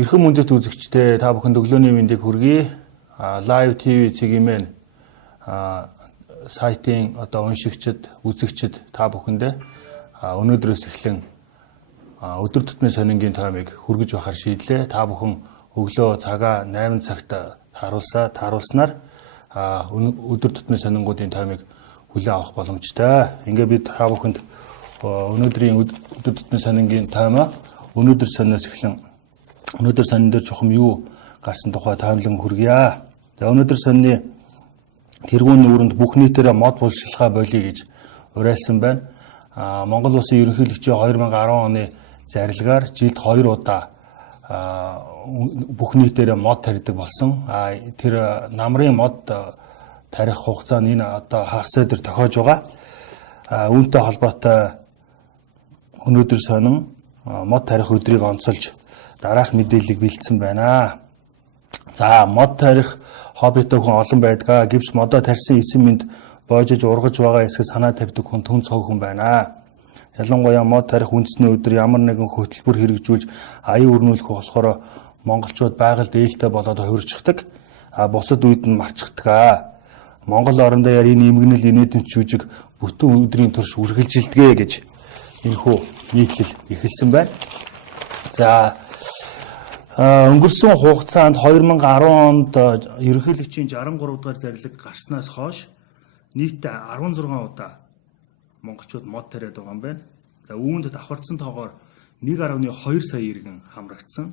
Эрхэм мөндөд үзэгчдээ та бүхэнд өглөөний мэндийг хүргэе. Live TV цэгийн сайтын уншигчид, үзэгчид та бүхэндээ өнөөдрөөс эхлэн өдөр тутмын сонингийн таймыг хүргэж байхаар шийдлээ. Та бүхэн өглөө цагаа 8 цагт тааруулснаар өдөр тутмын сонингуудын таймыг хүлээн авах боломжтой. Ингээ бид та бүхэнд өнөөдрийн өдөр тутмын сонингийн таймаа өнөөдөр сониноос эхлэн өнөөдөр сонин дээр чухам юу гарсан тухай таймлан хүргье. За өнөөдөр сонины тэргүүн нүүрэнд бүх нийтээрээ мод булшилгаа болъё гэж уриалсан байна. Монгол Улсын ерөнхийлөгчийн 2010 оны зарилгаар жилд 2 удаа бүх нийтээрээ мод тарьдаг болсон. Тэр намрын мод тарих хугацаа нь хагас өдөр тохиож байгаа. Үүнтэй холбоотой өнөөдөр сонин мод тарих өдрийг онцолж дараах мэдээллийг бэлдсэн байна. За мод тарих хоббитой хүн олон байдгаа. Гэвч модоо тарьсан эсэм мэнд боожиж ургаж байгаа эсэх санаа тавьдаг хүн түн цог хүн байна. Ялангуяа мод тарих үндэсний өдөр ямар нэгэн хөтөлбөр хэрэгжүүлж аян өрнүүлэх болохоор монголчууд байгальд ээлтэй болоод хувирчихдаг. Бусад үед нь марччихдаг. Монгол орондоо яар энэ имгэнэл инээдэмч жүжиг бүтэн өдрийн турш үргэлжилдэг гэж энэхүү нийтлэл эхэлсэн байна. За өнгөрсөн хугацаанд 2010 онд ерөнхийлөгчийн 63 дугаар зарилга гарснаас хойш нийтдээ 16 удаа монголчууд мод тариад байгаа юм байна. За үүнд давхарцсан тоогоор 1.2 сая иргэн хамрагдсан.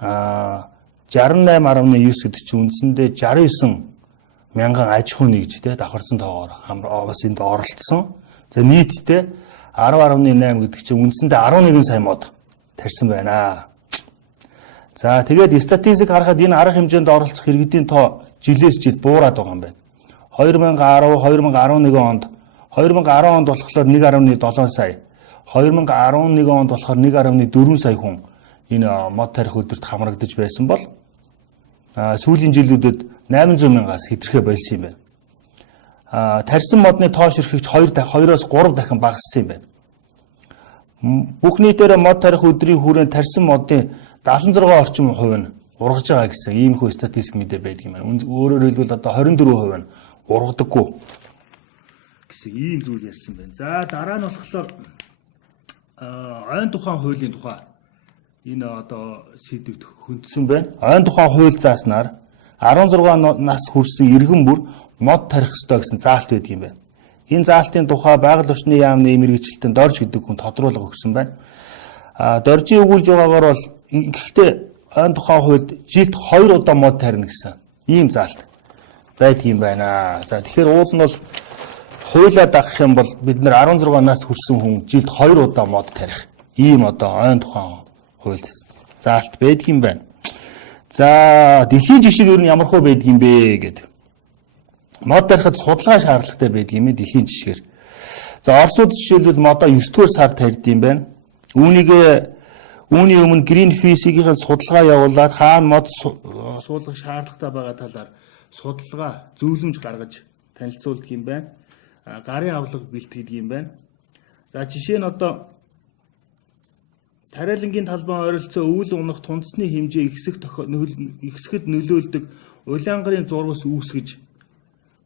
68.9 гэдэг чинь үндсэндээ 69 мянган аж ахуй нэгж давхарцсан тоогоор бас энд оролцсон. За нийтдээ 10.8 гэдэг чинь үндсэндээ 11 сая мод тарьсан байна. За тэгээд статистик харахад энэ арга хэмжээнд оролцох иргэдийн тоо жилээс жилд буураад байгаа юм байна. 2010 онд болохоор 1.7 сая, 2011 онд болохоор 1.4 сая хүн энэ мод тарих өдөрт хамрагдаж байсан бол сүүлийн жилүүдэд 800 мянгаас хэтэрхээ болсон юм байна. Тарьсан модны тоо ширхэгч 2-оос 3 дахин багассан юм байна. Бүх нийтээр мод тарих өдрийн хүрээнд тарьсан модын 76 орчим хувь нь ургаж байгаа гэсэн иймэрхүү статистик мэдээ байдаг юм байна. Өөрөөр хэлбэл одоо 24% нь ургадаггүй гэсэн ийм зүйл ярьсан байна. За дараа нь болохоор ойн тухайн хуулийн тухай энэ сэдвд хөндсөн байна. Ойн тухайн хууль зааснаар 16 нас хүрсэн иргэн бүр мод тарих ёстой гэсэн заалт байдаг юм байна. Энэ заалтын тухай байгаль орчны яамны мэргэжилтэн Дорж гэдэг хүн тодруулга өгсөн байна. Доржийн өгүүлж байгаагаар бол гэхдээ ойн тухайн хуульд жилд 2 удаа мод тарина гэсэн ийм заалт байдгийм байна. За тэгэхээр уул нь бол хуулиа дагах юм бол бид нэр 16 нас хүрсэн хүн жилд 2 удаа мод тарих ийм ойн тухайн хуульд заалт байдгийм байна. За дэлхийн жишээ ер нь ямар хөө байдгийм бэ гэдэг. Мод тарихад судалгаа шаардлагатай байдгийм ээ дэлхийн жишгээр. За Оросууд жишээлбэл модоо 9 дугаар сар тарьдсан байна. Үүний өмнө Greenpeace-ийн судалгаа явуулаад хаана мод суулгах шаардлагатай байгаа талаар судалгаа зөвлөмж гаргаж танилцуулдаг юм байна. Гарын авлага бэлтгэдэг юм байна. За жишээ нь тариалангийн талбайн ойролцоо өвөл унах тунцны хэмжээ ихсэхэд нөлөөлдөг улаан гарын зурвас үүсгэж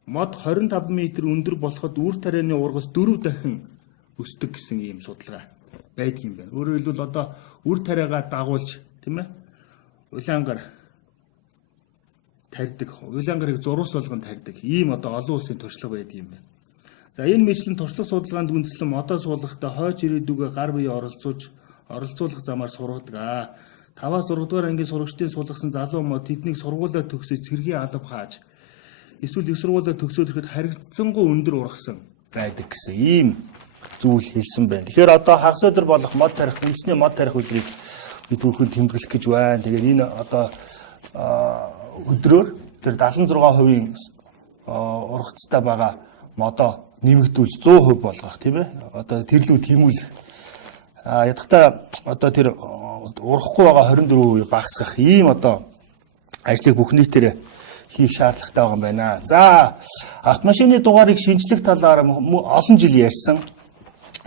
мод 25 м өндөр болоход үр тарианы ургас 4 дахин өсдөг гэсэн ийм судалгаа байдаг юм байна. Өөрөөр хэлбэл үр тариагаа дагуулж улаан гар тарьдаг, улаан гарыг зурвас болгон тарьдаг ийм олон улсын туршлага байдаг юм байна. За энэ мэтлэн туршлага судалгаанд үндэслэн модоо суулгахдаа хойч ирээдүгөө гар бие оролцуулах замаар сургадаг. 5-6 дугаар ангийн сурагчдын суулгасан залуу мод тэднийг сургуулиа төгсөж цэргийн алба хааж эсвэл их сургуулиа төгсөөд ирэхэд харилцангуй өндөр ургасан байдаг гэсэн ийм зүйл хэлсэн байна. Тэгэхээр хагас өдөр болох мод тарих, үндэсний мод тарих өдрийг бид бүхэн тэмдэглэх гэж байна. Тэгээд энэ өдрөөр тэр 76% ургацтай байгаа модоо нэмэгдүүлж 100% болгох тийм ээ. Тэрлүү тэмүүлэх. Ядахта тэр урахгүй байгаа 24% багасгах ийм ажлыг бүх нийтээр хийх шаардлагатай байгаа юм байна. За автомашины дугаарыг шинжлэх талаар олон жил ярьсан.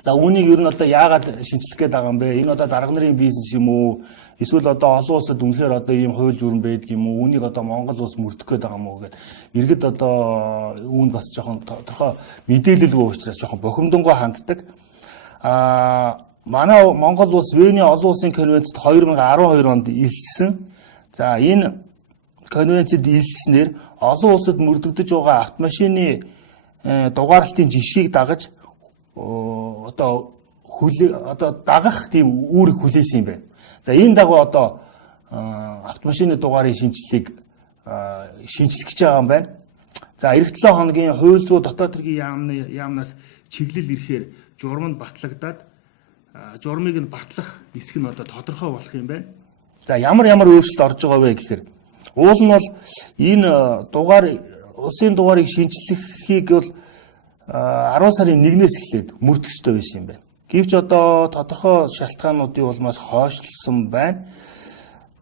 За үүнийг ер нь одоо яагаад шинжлэх гээд байгаа юм бэ? Энэ одоо дарга нарын бизнес юм уу? Эсвэл одоо олон улсад үнэхээр одоо ийм хууль журам байдаг юм уу? Үүнийг одоо Монгол улс мөрдөх гээд байгаа юм уу гэд иргэд одоо үүнд бас жоохон тодорхой мэдээлэлгүй учраас жоохон бохимдонгой ханддаг. Манай Монгол улс Вений олон улсын конвенцэд 2012 онд илсэн. За энэ конвенцэд илснээр олон улсад мөрдөгдөж байгаа автомашины дугаарлалтын жишгийг дагаж одоо дагах тийм үүрэг хүлээсэн юм байна. За энэ дагуу одоо автомашины дугаарын шинжилгээг шинжлэх гэж байгаа юм байна. За эх 7 хоногийн хууль зүйн дотоод хэргийн яамнаас чиглэл ирэхээр журманд батлагдаад журмыг нь батлах нисэх нь одоо тодорхой болох юм байна. За ямар өөрчлөлт орж байгаа вэ гэхээр уул нь бол энэ улсын дугаарыг шинжлэхийг бол 10 сарын 1-ээс эхлээд мөрдөх ёстой байсан юм байна. Гэвч одоо тодорхой шалтгаануудын улмаас хойшлсон байна.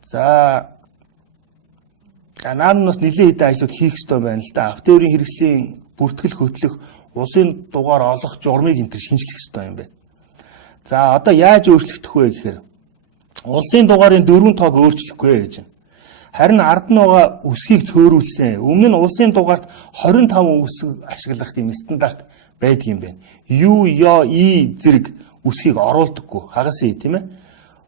За наадмаас нэлээд хэдэн ажлууд хийх ёстой байна л да. Автоэрийн хэрэгслийн бүртгэл хөтлөх, улсын дугаар олох журмыг энэ төр шинжлэх ёстой юм байна. За одоо яаж өөрчлөгдөх вэ гэхээр улсын дугаарын 4 тоог өөрчлөхгүй гэж байна. Харин ард нь байгаа үсгийг цөөрүүлсэн. Өмнө нь улсын дугаарт 25 үсэг ашиглах тийм стандарт байдаг юм байна. Ю, Ё, И зэрэг үсгийг оруулдаггүй. Хагас И тийм ээ.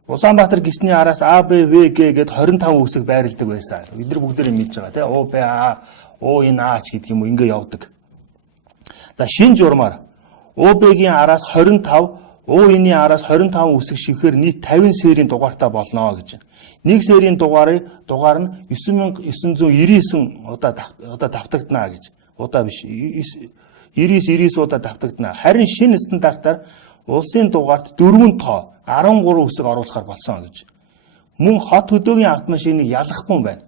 Улаанбаатар гисний араас А, Б, В, Г гэд 25 үсэг байрладаг байсан. Бид нар бүгдээрээ мэдж байгаа тийм. О, Б, А, О, Н, А ч гэдэг юм уу ингэ явдаг. За шинэ журмаар О, Б-гийн араас 25, О, Н-ийн араас 25 үсэг шивхээр нийт 50 сэрийн дугаартай болно гэж байна. Нэг сэрийн дугаар нь 9999 удаа давтагдана гэж. Удаа биш. 99 удаа давтагдана. Харин шинэ стандартаар улсын дугаарт 4 тоо 13 үсэг оруулахар болсон гэж. Мөн хот хөдөөгийн автомашиныг ялахгүй байна.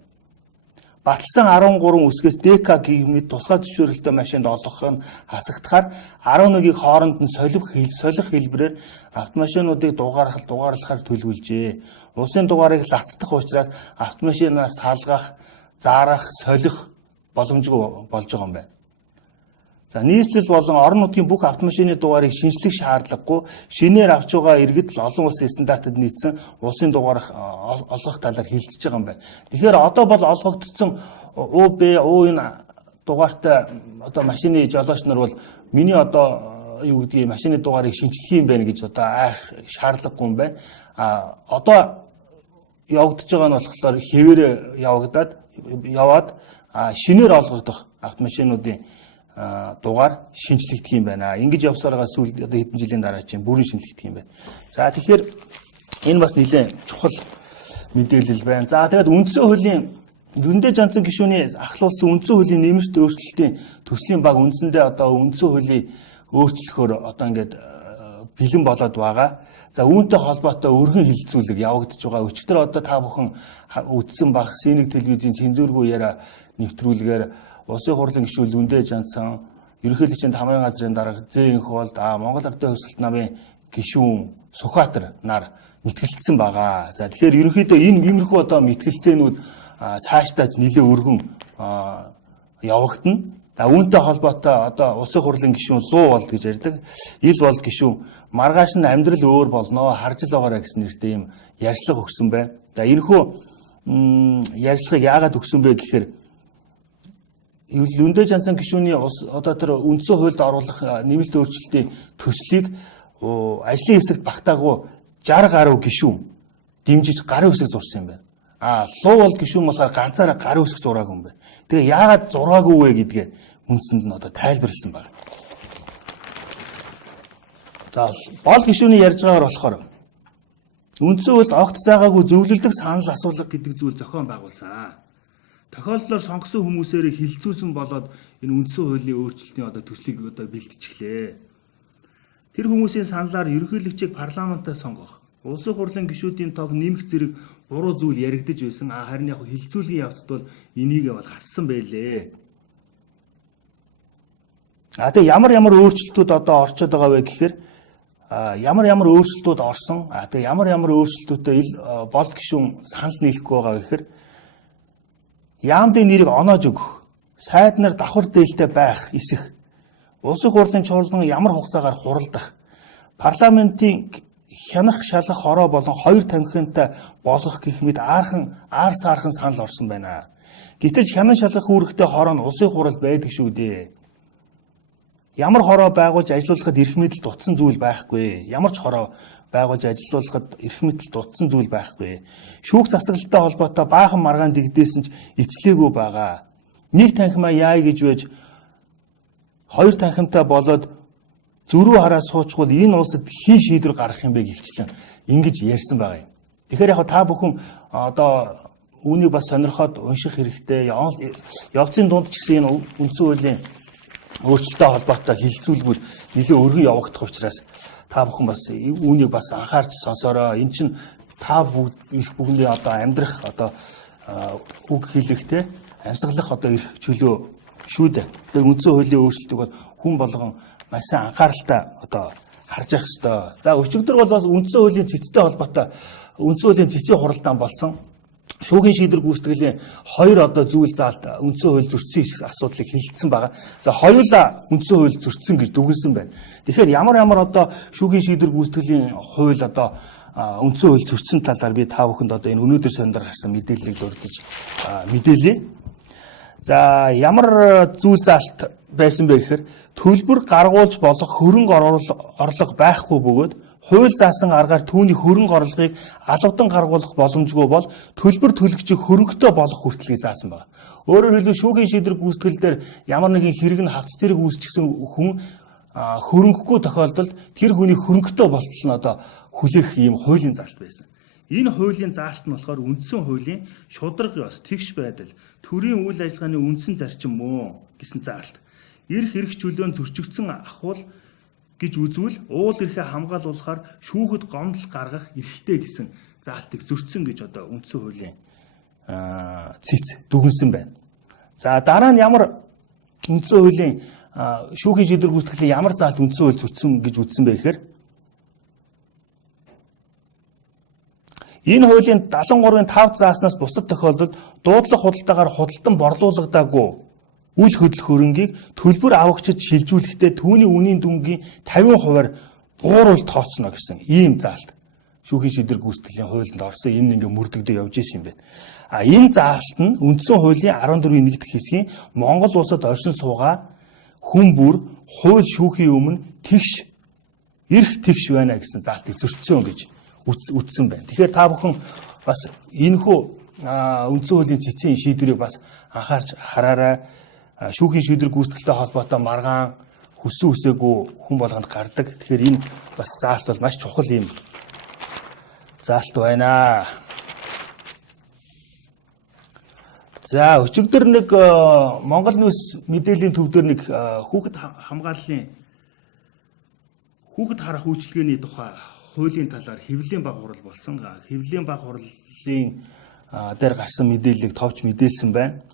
Баталсан 13 үсгээс ДК гэмэд тусгай зөвшөөрөлтөй машинд олгох нь хасагдахаар 11-ийг хооронд нь солих хэлбэрээр автомашинуудыг дугаарлахаар төлөвлөжээ. Улсын дугаарыг лацдах учраас автомашинаа салгах, заарах, солих боломжгүй болж байгаа юм байна. За нийслэл болон орон нутгийн бүх автомашины дугаарыг шинжлэх шаардлагагүй шинээр авч байгаа иргэд л олон улсын стандартад нийцсэн улсын дугаар олгох талаар хилцэж байгаа юм байна. Тэгэхээр одоо бол олгогдсон УБ, УН дугаартай одоо машины жолооч нар бол миний одоо юу гэдгийг машины дугаарыг шинжлэх юм байна гэж одоо айх шаардлагагүй юм байна. Одоо явагдаж байгаа нь болохоор хэвээр яваад шинээр олгогдох автомашинуудын дугаар шинжлэгдэх юм байна. Ингэж явсараа сүүл одоо хэдэн жилийн дараа чинь бүрэн шинжлэгдэх юм байна. За тэгэхээр энэ бас нэлээд чухал мэдээлэл байна. За тэгээд үндсэн хуулийн Дүндээ Жанцан гишүүний ахлуулсан үндсэн хуулийн нэмэлт өөрчлөлтийн төслийн баг үндсэндээ одоо үндсэн хуулийг өөрчлөхөөр одоо ингээд бэлэн болоод байгаа. За үүнтэй холбоотой өргөн хилцүүлэг явагдаж байгаа. Өчигдөр одоо та бүхэн үзсэн бах Сэнэг телевизийн цензургүй яриа нэвтрүүлгээр Улсын хурлын гишүүн Дүндээ Жанцан, ерөнхийлөгчийн хамрын газрын дарга Зээнх болд Монгол Ардын хувьсгалт намын гишүүн Сүхбаатар нар мэтгэлцсэн байгаа. За тэгэхээр ерөнхийдөө энэ иймэрхүү одоо мэтгэлцээнүүд цаашдаа нэлээ өргөн явагдана. За үүнтэй холбоотой одоо Улсын хурлын гишүүн Луу болд гэж ярьдаг. Ил болд гишүүн маргааш нь амьдрал өөр болно, харж л байгаарай гэсэн нэртэй юм ярьцлага өгсөн байна. За энэхүү ярьцлагыг яагаад өгсөн бэ гэхээр Дүндээ Жанцан гишүүний одоо тэр үндсэн хуульд оруулах нэмэлт өөрчлөлтийн төслийг ажлын хэсэгт багтаагүй 60 гаруй гишүүн дэмжиж гарын үсэг зурсан юм байна. Луу бол гишүүн болохоор ганцаараа гарын үсэг зураагүй юм байна. Тэгээ яагаад зураагүй вэ гэдгээ үндсэнд нь одоо тайлбарласан байна. За бол гишүүний ярьж байгаагаар болохоор үндсэн хуульд огт заагаагүй зөвлөлдөг санал асуулга гэдэг зүйл зохион байгуулсан. Тохиолдлоор сонгосон хүмүүсээр хилцүүлсэн болоод энэ үндсэн хуулийн өөрчлөлтийн одоо төслийг одоо бэлтжиглээ. Тэр хүмүүсийн саналаар ерөнхийлөгчийг парламентаар сонгох, улсын хурлын гишүүдийн тоог нэмэх зэрэг буруу зүйл яригдж байсан. Харин яг хилцүүлгийн явцад бол энийг бол хассан байлээ. Тэгээ ямар өөрчлөлтүүд одоо орчод байгаа вэ гэхээр ямар өөрчлөлтүүд орсон. Тэгээ ямар өөрчлөлтүүдтэй бол гишүүн санал нийлэхгүй байгаа гэхээр яамдын нэрийг оноож өгөх, сайд нар давхар дээлтэй байх эсэх, улсын хурлын чуулган ямар хугацаагаар хуралдах, парламентын хянах шалгах хороо болон хоёр тамхинтай болгох гэх мэт аар саархан санал орсон байна. Гэтэл хянан шалгах үүрэгтэй хороо нь улсын хурал байдаг шүү дээ. Ямар хороо байгуулж ажилуулахад эрх мэдэл дутсан зүйл байхгүй. Ямар ч хороо байгуулж ажилуулахад эрх мэдэл дутсан зүйл байхгүй. Шүүх засаглалтай холбоотой баахан маргаан дэгдээсэн ч эцлээгүй байгаа. Нэг танхимаа яа гэж байж хоёр танхимтай болоод зөрүү хараа суучвал энэ улсад хэн шийдвэр гаргах юм бэ гихчлэн ингэж ярьсан байгаа юм. Тэгэхээр яг та бүхэн одоо үүнийг бас сонирхоод унших хэрэгтэй. Явцын дунд ч гэсэн энэ үндсэн хуулийн өөрчлөлттэй холбоотой хилцүүлгүүд нэлээд өргөн явагдах учраас та бүхэн бас үүнийг бас анхаарч сонсороо. Эн чинь та бүгдний одоо амьдрах одоо үг хэлэхтэй амьсгалах одоо эрх чөлөө шүү дээ. Тэгэхээр үндсэн хуулийн өөрчлөлтийг бол хүн болгон маш сайн анхааралтай одоо харж явах ёстой. За өчигдөр бол бас үндсэн хуулийн цэцтэй холбоотой үндсэн хуулийн цэцгийн хуралдаан болсон. Шүүхийн шийдвэр гүйцэтгэлийн хоёр одоо зүйл заалт үндсэн хууль зөрчсөн асуудлыг хилцсэн байгаа. За хоёулаа үндсэн хууль зөрчсөн гэж дүгнсэн байна. Тэгэхээр ямар одоо шүүхийн шийдвэр гүйцэтгэлийн хууль одоо үндсэн хууль зөрчсөн талаар би та бүхэнд одоо энэ өнөөдөр сонирхол гарсан мэдээллийг дурдж мэдээлье. За ямар зүйл заалт байсан бэ гэхээр төлбөр гаргуулж болох хөрөнгө орлого байхгүй бөгөөд хууль заасан аргаар түүний хөрөнгө орлогыг албадан гаргуулах боломжгүй бол төлбөр төлөгчийг хөрөнгөтэй болох хүртэлгийг заасан байна. Өөрөөр хэлбэл шүүхийн шийдвэр гүйцэтгэл дээр ямар нэгэн хэрэг нь хавц тэрэг үүсчихсэн хүн хөрөнгөгүй тохиолдолд тэр хүний хөрөнгөтэй болтол нь одоо хүлээх ийм хуулийн заалт байсан. Энэ хуулийн заалт нь болохоор үндсэн хуулийн шударга ёс, тэгш байдал, төрийн үйл ажиллагааны үндсэн зарчим мөн гэсэн заалт. Эрх чөлөөнд зөрчигдсөн ахвал гэж үзвэл уул эрхээ хамгаалуулахаар шүүхэд гомдол гаргах эрхтэй гэсэн заалтыг зөрчсөн гэж одоо үндсэн хуулийн цэц дүгнсэн байна. За дараа нь ямар үндсэн хуулийн шүүхийн шийдвэр гүйцэтгэлийн ямар заалт үндсэн хууль зөрчсөн гэж үзсэн бэ гэхээр энэ хуулийн 73-ын 5 зааснаас бусад тохиолдолд дуудлага худалдаагаар худалдан борлуулагдаагүй үл хөдлөх хөрөнгийг төлбөр авагчид шилжүүлэхдээ түүний үнийн дүнгийн 50% бууруулж тооцно гэсэн ийм заалт шүүхийн шийдвэр гүйцэтгэлийн хуулинд орсон. Энэ ингээ мөрдөгдөж явж исэн юм байна. Энэ заалт нь үндсэн хуулийн 14-ийн 1 дэх хэсгийн Монгол улсад оршин суугаа хүн бүр хууль шүүхийн өмнө эрх тэгш байна гэсэн заалтыг зөрчсөн гэж үтсэн байна. Тэгэхээр та бүхэн бас энэхүү үндсэн хуулийн цэцгийн шийдвэрийг бас анхаарч хараарай. Шүүхийн шийдвэр гүйцэтгэлтэй холбоотой маргаан хүсээгүй хүн болгонд гардаг. Тэгэхээр энэ бас заалт бол маш чухал юм заалт байна. За өчигдөр нэг Монгол Ньюс мэдээллийн төв дээр нэг хүүхэд хамгааллын хүүхэд харах үйлчилгээний тухай хуулийн талаар хэвлэлийн баг хурал болсон. Хэвлэлийн баг хурлын дээр гарсан мэдээллийг товч мэдээлсэн байна.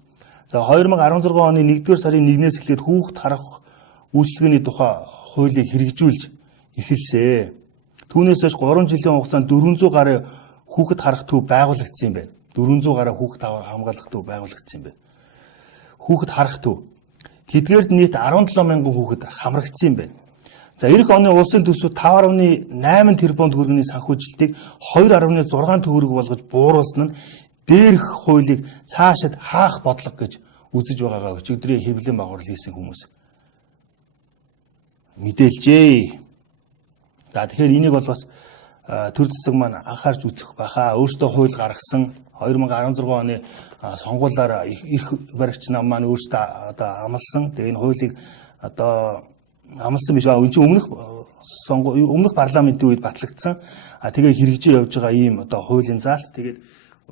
За 2016 оны 1-р сарын 1-ээс эхлээд хүүхэд харах үйлчилгээний тухай хуулийг хэрэгжүүлж эхэлсэн. Түүнээс хойш 3 жилийн хугацаанд 400 гаруй хүүхэд харах төв байгуулагдсан юм байна. 400 гаруй хүүхэд хамгаалах төв байгуулагдсан юм байна. Хүүхэд харах төв. Тэдгээрд нийт 17 мянган хүүхэд хамрагдсан юм байна. За эх оны улсын төсөв 5.8 тэрбум төгрөгийн санхүүжилтийг 2.6 төгрөг болгож бууруулсан нь дээрх хуулийг цаашид хаах бодлого гэж үзэж байгаагаа өчигдрийн хэвлэлийн баг хурал хийсэн хүмүүс мэдээлжээ. За тэгэхээр энийг бол бас төр засаг маань анхаарч үзэх баха. Өөртөө хууль гаргасан 2016 оны сонгуулиар эрх баригч нам маань өөртөө одоо амласан. Тэгээ энэ хуулийг одоо амласан биш аа. Энд чинь өмнөх парламентын үед батлагдсан. Тэгээ хэрэгжиж явж байгаа ийм одоо хуулийн заалт. Тэгээд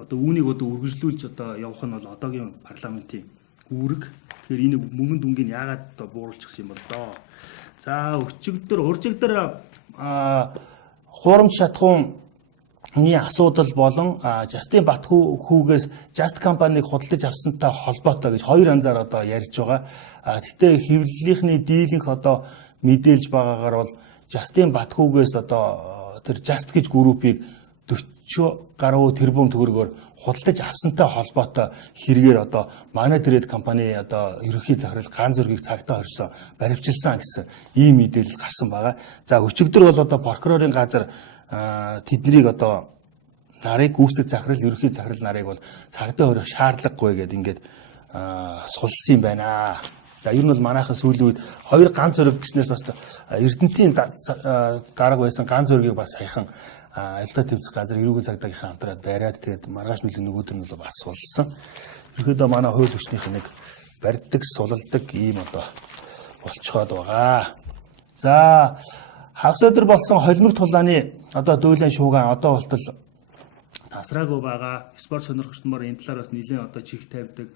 одоо үүнийг одоо үргэлжлүүлж одоо явах нь бол одоогийн парламентын үүрэг. Тэгэхээр энэ мөнгөн дүнгийн яагаад одоо бууруулчихсан юм бол доо. За уржигдөр хуурамч шатхууны асуудал болон Justin Батхүүгээс Just компаниг худалдаж авсантай холбоотой гэж хоёр анзаар одоо ярьж байгаа. Гэхдээ хэвлэлийнхний дийлэнх одоо мэдээлж байгаагаар бол Justin Батхүүгээс одоо тэр Just гэж группийг 40 гаруй тэрбум төгрөгөөр худалдаж авсантай холбоотой хэрэгээр одоо манай дэрэд компани одоо ерөнхий захирал Ган зөргийг цагтаа хорьсон баривчилсан гэсэн ийм мэдээлэл гарсан байгаа. За өчигдөр бол одоо прокурорын газар тэднийг одоо нарыг гүйцэтгэх захирал ерөнхий захирал нарыг бол цагтаа хорих шаардлагагүй гэдэг ингээд сулсан юм байна. За ер нь бол манайхан сүүлийн үед хоёр Ган зөрг гэснээс бас Эрдэнэтийн дарга байсан Ган зөргийг бас саяхан аялал тэмцэх газар эрүүгийн цагдаагийнхаа хамтраад бариад тэгээд маргааш нүлэг нөгөөдөр нь бас сулсан. Ерөнхийдөө манай хууль хүчнийх нэг барьдаг, сулалдаг ийм одоо болцоход байгаа. За хагас өдөр болсон холимог тулааны одоо дүүлэн шуугаан одоо болтол тасраагүй байгаа. Спорт сонирхогчдмор энэ талаар бас нэлээд одоо чих тавьдаг.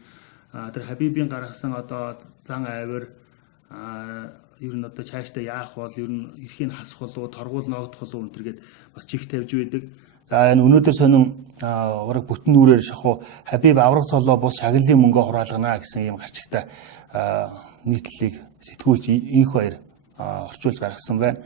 Тэр Хабибийн гаргасан одоо зан авир ер нь одоо цаашдаа яах бол ер нь эрхийн хасах болов торгуул ноогдох болов өнтергээд бас чих тавьж байдаг. За энэ өнөөдөр сонин ураг бүтэн нүрээр шахуу Хабиб авраг цолоо бус шагналын мөнгө хураалгана гэсэн ийм гарчигтай нийтлэлийг сэтгүүлч инх баяр орчуулж гаргасан байна.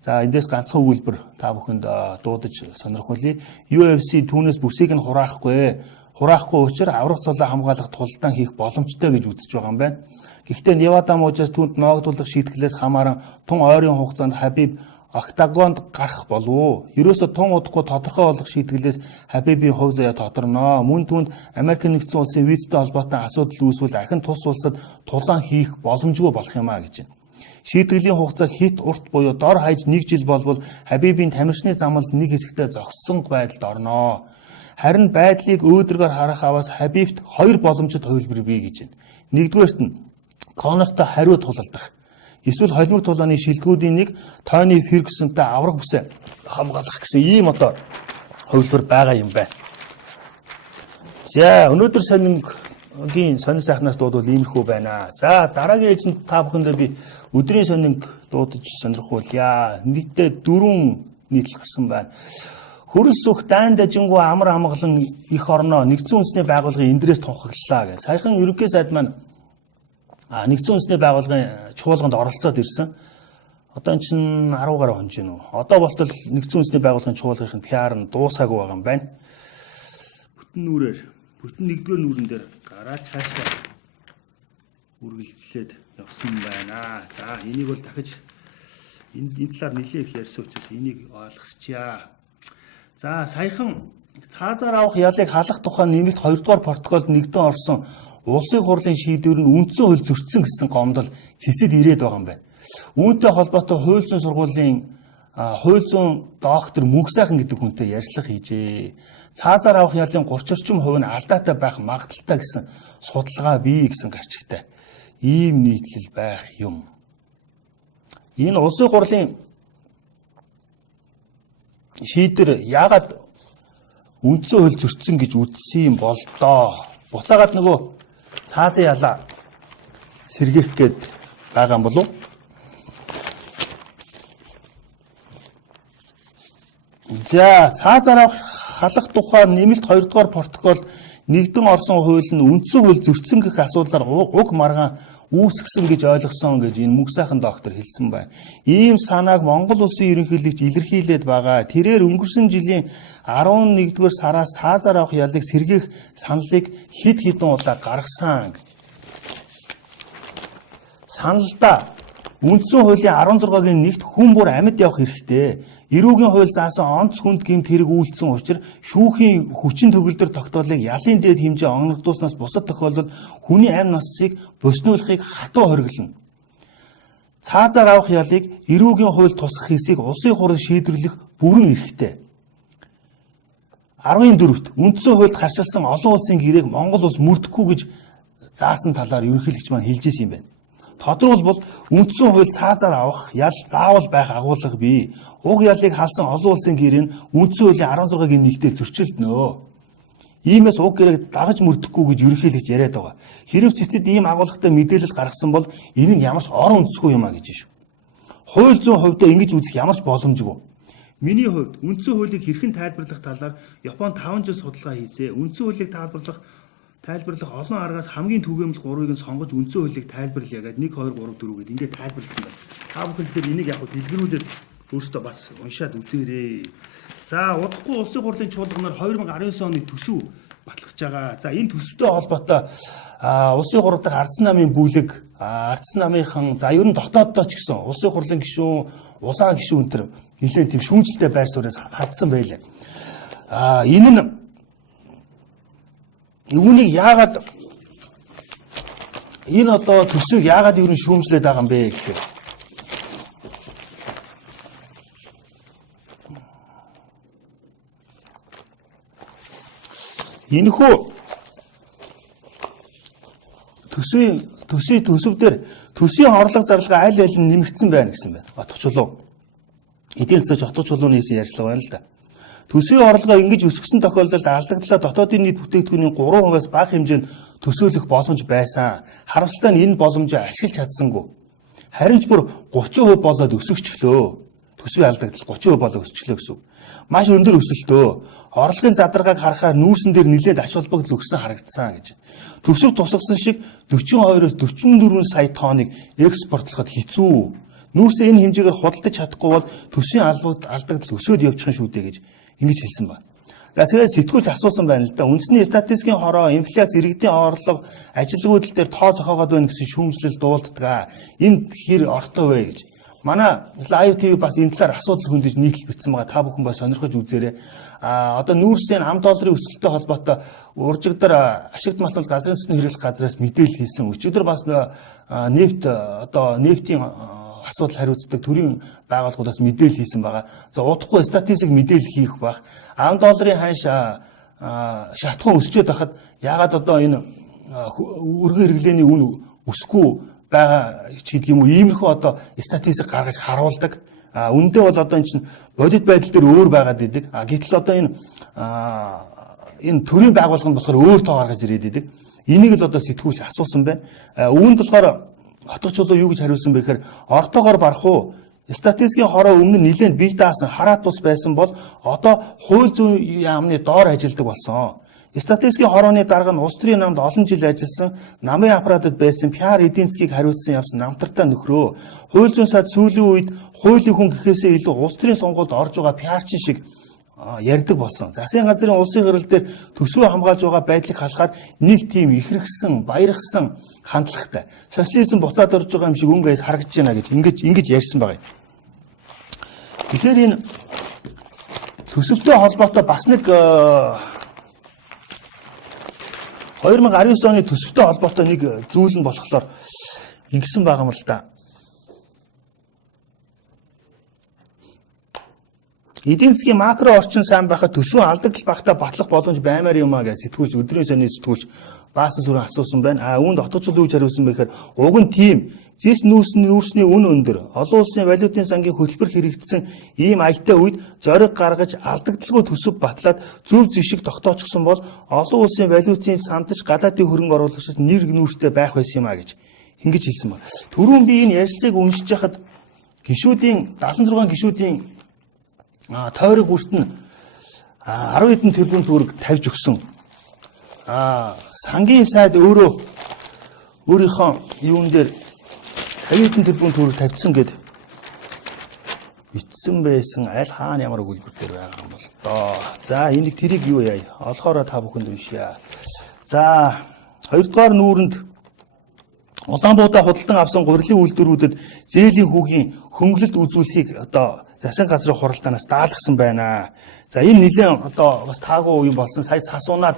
За эндээс ганцхан өгүүлбэр та бүхэнд дуудаж сонирхуулъя. UFC түүнээс бүсийг нь хураахгүй учраа аврах цолоо хамгаалах тулдаан хийх боломжтой гэж үзэж байгаа юм байна. Гэхдээ Невада мужаас түүнд ноогдуулах шийтгэлээс хамааран тун ойрын хугацаанд Хабиб октагонд гарах болов. Ерөөсө тун удахгүй тодорхой болох шийтгэлээс Хабибийн хувь заяа тодорно. Мөн түүнд Америк нэгдсэн улсын визтэй холбоотой асуудал үүсвэл ахин тус улсад тулаан хийх боломжгүй болох юм а гэж байна. Шийтгэлийн хугацаа хит урт буюу дор хаяж 1 жил болбол Хабибийн тамирчны замал нэг хэсэгтээ зогссон байдалд орно. Харин байдлыг өөдрөгөр харах аваас Хабибт 2 боломжит хувилбар бий гэж байна. Нэгдүгээрт нь Конортой хариу тулалдах. Эсвэл холимог тулааны шилдэгүүдийн нэг Тони Фергюсонтой авраг бүсээ хамгаалах гэсэн ийм одоо хувилбар байгаа юм байна. За өнөөдөр сонингийн сонин сайхнаас дуудвал иймэрхүү байна. За дараагийн эзэнд та бүхэндээ би өдрийн сонинг дуудаж сонирхуулъя. Нийтдээ 4 нийтлэл гарсан байна. Хөрөлс сүх дайн дажингуу амар амгалан их орноо нэгдсэн үндэсний байгууллагын эндрээс тунхаглалаа гэж. Саяхан ерөнхий сайд маань нэгдсэн үндэсний байгууллагын чуулганд оролцоод ирсэн. Одоо энэ чинь 10 гаруй хонж гинөө. Одоо болтол нэгдсэн үндэсний байгууллагын чуулгын PR нь дуусаагүй байгаа юм байна. Бүтэн нэгдүгээр нүрэн дээр гараад цаашаа үргэлжлээд явсан байна. За энийг бол дахиж энэ талаар нэлээд их ярьсан учраас энийг ойлгосчиа. За саяхан цаазаар авах ялыг халах тухай нэмэлт 2 дугаар протоколд нэгдэн орсон улсын хурлын шийдвэр нь үндсэн хууль зөрчсөн гэсэн гомдол цэцэд ирээд байгаа юм байна. Үүнтэй холбоотой хууль зүйн сургуулийн хууль зүйн доктор Мөнх сайхан гэдэг хүнтэй ярилцлага хийжээ. Цаазаар авах ялын 30 орчим хувь нь алдаатай байх магадaltaй гэсэн судалгаа бий гэсэн гарчигтай. Ийм нийтлэл байх юм. Энэ улсын хурлын шийдвэр яагаад үндсэн хууль зөрчсөн гэж үзсэн юм бол доо. Буцаагаад нөгөө цаазын ялаа сэргээх гээд байгаа юм болов? За цаазаар халах тухай нэмэлт 2 дугаар протоколд нэгдэн орсон хууль нь үндсэн хууль зөрчсөн гэх асуудлаар уг маргаан үүсгэсэн гэж ойлгосон гэж энэ Мөнх сайхан доктор хэлсэн байна. Ийм санааг Монгол улсын ерөнхийлөгч илэрхийлээд байгаа. Тэрээр өнгөрсөн жилийн 11-р сараас цаазаар авах ялыг сэргээх саналыг хэд хэдэн удаа гаргасан. Саналдаа үндсэн хуулийн 16-гийн нэгт хүн бүр амьд явах хэрэгтэй. Эрүүгийн хууль заасан онц хүнд гэмт хэрэг үйлдсэн учраас шүүхийн хүчин төгөлдөр тогтоолыг ялын дээд хэмжээ оногдуулснаас бусад тохиолдолд хүний амь насыг боснуулахыг хатуу хориглоно. Цаазаар авах ялыг эрүүгийн хууль тусгах хэсгийг улсын хурал шийдвэрлэх бүрэн эрхтэй. 14-т үндсэн хуульд харшилсан олон улсын гэрээг Монгол улс мөрдөхгүй гэж заасан талаар ерөнхийлөгч маань хэлж ирсэн юм байна. Тодорхойлбол үндсэн хууль цаазаар авах ял заавал байх агуулга бий. Уг ялыг халсан олон улсын гэрээ нь үндсэн хуулийн 16-гийн нэгтээ зөрчилдөнө. Иймээс уг гэрээг дагаж мөрдөхгүй гэж ерөнхийлөгч яриад байгаа. Хэрэв цэцэд ийм агуулгатай мэдээлэл гаргасан бол энэ нь ямарч орон үндэсгүй юм а гэж шүү. Хууль зүйн хувьдаа ингэж үзэх ямарч боломжгүй. Миний хувьд үндсэн хуулийг хэрхэн тайлбарлах талаар Японд 5 жил судалгаа хийсэн. Үндсэн хуулийг тайлбарлах олон аргаас хамгийн түгээмэл 3-ыг нь сонгож үндсэн хуулийг тайлбарлая гэдэг 1 2 3 4 гэдэг ингээд тайлбарласан байна. Та бүхэн тэгэхээр энийг яг дэлгэрүүлээд өөртөө бас уншаад үзээрэй. За удахгүй улсын хурлын чуулганаар 2019 оны төсөв батлагдж байгаа. За энэ төсөвтэй холбоотой улсын хурл дахь ардсан намын бүлэг, ардсан намынхан за ер нь дотооддоо ч гэсэн улсын хурлын гишүүн, улаан гишүүн төр нэлээд тийм шүүмжлэлтэй байр сууриас хадсан байлаа. Энэ нь юунийг яагаад энэ одоо төсвийг яагаад ер нь шүүмжлээд байгаа юм бэ гэхээр энэхүү төсөв дээр төсвийн орлого зарлага аль аль нь нэмэгдсэн байна гэсэн байна. Отго чулуу. Эдийн засгийн отго чулууны ярьцлага байна л да. Төсвийн орлогоо ингэж өсгсөн тохиолдолд алдагдлаа дотоодын нийт бүтээгдэхүүний 3% бага хэмжээнд төсөөлөх боломж байсан. Харамсалтай нь энэ боломжийг ашиглаж чадсангүй. Харин ч бүр 30% болоод өсөгчлөө. Төсвийн алдагдал 30% болоод өсчлөө гэсэн. Маш өндөр өсөлтөө. Орлогын задаргааг харахаар нүүрсэн дээр нэлээд ач холбогдол өгсөн харагдсан гэж. Төсөв тусгасан шиг 42-оос 44 сая тонныг экспортлоход хэцүү. Нүүрсэн энэ хэмжээгээр худалдаж чадахгүй бол төсвийн алдагдал өсөөд явчих нь шүү дээ гэж ингэж хэлсэн байна. За тэгээд сэтгүүлч асуусан байна л да. Үндэсний статистикийн хороо, инфляц, иргэдийн орлого, ажилгүйдэл дээр тоо зохиогоод байна гэсэн шүүмжлэл дуулддаг. Энэ хэр ортой вэ гэж. Манай Live TV бас энэ талаар асуудал хөндөж нийтлэл бичсэн байгаа. Та бүхэн бас сонирхож үзээрэй. Одоо нүүрсийн ам долларын өсөлттэй холбоотой уржигдар ашигт малтал газрын төсний хэрэглэх газраас мэдээлэл хийсэн. Өчигдөр бас нефтийн асуудал хариуцдаг төрийн байгууллагуудаас мэдээлэл хийсэн байгаа. За удахгүй статистик мэдээлэл хийх баг. Ам долларын ханш шатхан өсчөөд байхад яагаад одоо энэ өргөн хэрэглээний үн өсөхгүй байгаа ч гэдэг юм уу, иймэрхүү одоо статистик гаргаж харуулдаг. Үндэ бол одоо энэ чинь бодит байдал дээр өөр байгаад идэг. Гэтэл одоо энэ төрийн байгууллага нь болохоор өөр тоо гаргаж ирээд идэг. Энийг л одоо сэтгүүлч асуусан байна. Үүнд болохоор хотго чулуу юу гэж хариулсан бэ гэхээр ортоогоор барах уу? Статистикийн хороо өмнө нь нэлээд бие даасан хараат тус байсан бол одоо хууль зүйн яамны доор ажилдаг болсон. Статистикийн хорооны дарга нь улс төрийн намд олон жил ажилласан, намын аппаратад байсан PR эдийн засгийг хариуцсан явсан намтартай нөхрөө. Хууль зүйн сайд сүүлийн үед хуулийн хүн гэхээсээ илүү улс төрийн сонгуульд орж байгаа PR-чин шиг ярьдаг болсон. Засгийн газрын улсын хурал дээр төсвөө хамгаалж байгаа байдлыг харахаар нэг тийм ихэрхсэн, баярхсан хандлагатай. Социализм буцаад орж байгаа юм шиг өнгөс харагдаж байна гэж ингэж ярьсан байгаа юм. Тэгэхээр энэ төсөвтэй холбоотой бас нэг 2019 оны төсөвтэй холбоотой нэг зүйл нь болохоор ингэсэн байгаа юм л да. Эдийн засгийн макро орчин сайн байхад төсвийн алдагдал багтаа батлах боломж баймаар юм а гэж сэтгүүлч өдрийн сонины сэтгүүлч Баасан сүрэн асуусан байна. Үүнд отгоч юу гэж хариулсан бэ гэхээр уг нь тийм зис нүүрсний үн өндөр олон улсын валютын сангийн хөтөлбөр хэрэгжсэн ийм аятай үед зориг гаргаж алдагдaltaгүй төсөв батлаад зөв зэшиг тогтоочихсон бол олон улсын валютын сандаж гадаадын хөрөнгө оруулагчид нэр нүүрстэй байх байсан юм а гэж ингэж хэлсэн байна. Түрүүн би энэ ярилцлагыг уншиж байхад гишүүдийн 76 гишүүдийн тойрог бүрт нь 10 хэдэн тэрбум төгрөг тавьж өгсөн. Сангийн сайд өөрийнхөө юун дээр 50 хэдэн тэрбум төгрөг тавьсан гэд бичсэн байсан. Аль хаана ямар өгүүлбэр дээр байгаа юм бол доо. За энийг тэрийг юу яа? Олохороо та бүхэнд уншия. За хоёрдугаар нүүрэнд Улаанбуудаа худалдан авсан гурилын үйлдвэрүүдэд зээлийн хүүгийн хөнгөлөлт үзүүлэхийг одоо засгийн газрын хуралдаанаас даалгасан байна. За энэ нэлээд одоо бас таагүй юм болсон. Сая цасуунаад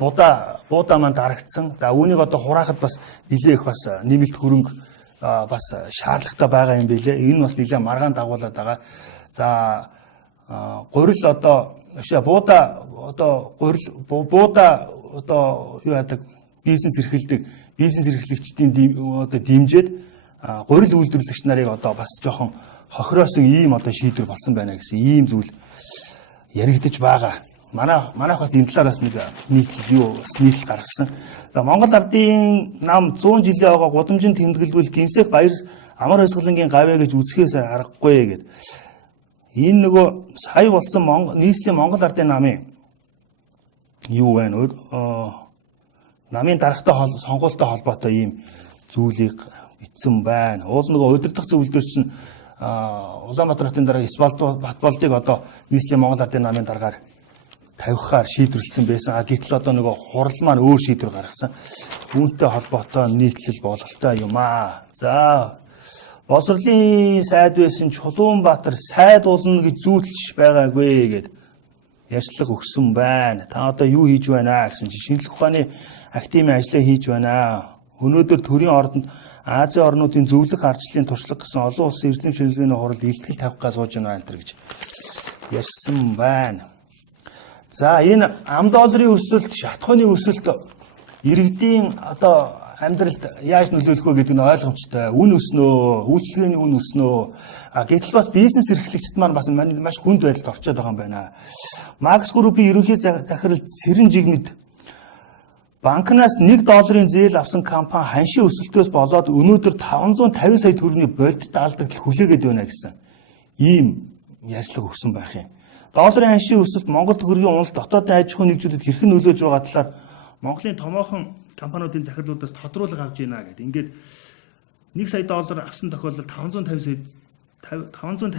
буудаа маань дарагдсан. За үүнийг одоо хураахад бас нэлээд их бас нэмэлт хөрөнгө бас шаардлагатай байгаа юм билээ. Энэ бас нэлээд маргаан дагуулад байгаа. За гурил одоо буудаа юу яадаг бизнес эрхлэгчдийн одоо дэмжиж гурил үйлдвэрлэгч нарыг одоо бас жоохон хохироосон ийм одоо шийдвэр болсон байна гэсэн ийм зүйл яригдаж байгаа. Манайх бас энэ талаараас нэг нийтлэл гаргасан. За Монгол Ардын нам 100 жилийн байгаа гудамжинд тэмдэглэвэл гинсэх баяр амар хосглонгийн гавья гэж үзэхээс аргагүй гэд. Энэ нөгөө сая болсон нийслэлийн Монгол Ардын намын юу байна? Намын даргатай сонгуультай холбоотой ийм зүйлийг бичсэн байна. Уул нөгөө удирдах зөвлөлдөр чинь Улаанбаатар хотын дараа Батболдыг одоо нийслэлийн Монгол Ардын намын дараагаар тавихаар шийдвэрлэсэн байсан. Гэтэл одоо нөгөө хурал маань өөр шийдвэр гаргасан. Үүнтэй холбоотой нийтлэл бололтой юм аа. За боловсролын сайд байсан Чулуунбаатар сайд болно гэж зүйтлж байгаагүй гэд ярьцлага өгсөн байна. Та одоо юу хийж байна гэсэн чинь шинжлэх ухааны академийн ажлаа хийж байна. Өнөөдөр төрийн ордонд Азийн орнуудын зөвлөх ардчлалын туршлага гэсэн олон улсын эрдэм шинжилгээний хуралд илтгэл тавихгаас сууж байна энэ гэж ярьсан байна. За энэ ам долларын өсөлт, шатхууны өсөлт иргэдийн одоо амьдралд яаж нөлөөлөх вэ гэдэг нь ойлгомжтой. Үн өснөө, үйлчлэгээний үн өснөө. Гэтэл бас бизнес эрхлэгчид маань бас маш хүнд байдалд орчод байгаа юм байна. Макс группийн ерөнхий захирал Сэрэн Жигмэд банкнаас $1 зээл авсан компани ханшийн өсөлтөөс болоод өнөөдөр 550 сая төгрөгийн бодит алдагдал хүлээгээд байна гэсэн ийм ярьцлага өгсөн байх юм. Долларын ханшийн өсөлт Монгол төгрөгийн уналт дотоодын аж ахуйн нэгжүүдэд хэрхэн нөлөөж байгаа талаар Монголын томоохон компаниудын захирлуудаас тодруулга авч байна гэдэг. Ингээд $1 сая авсан тохиолдолд 550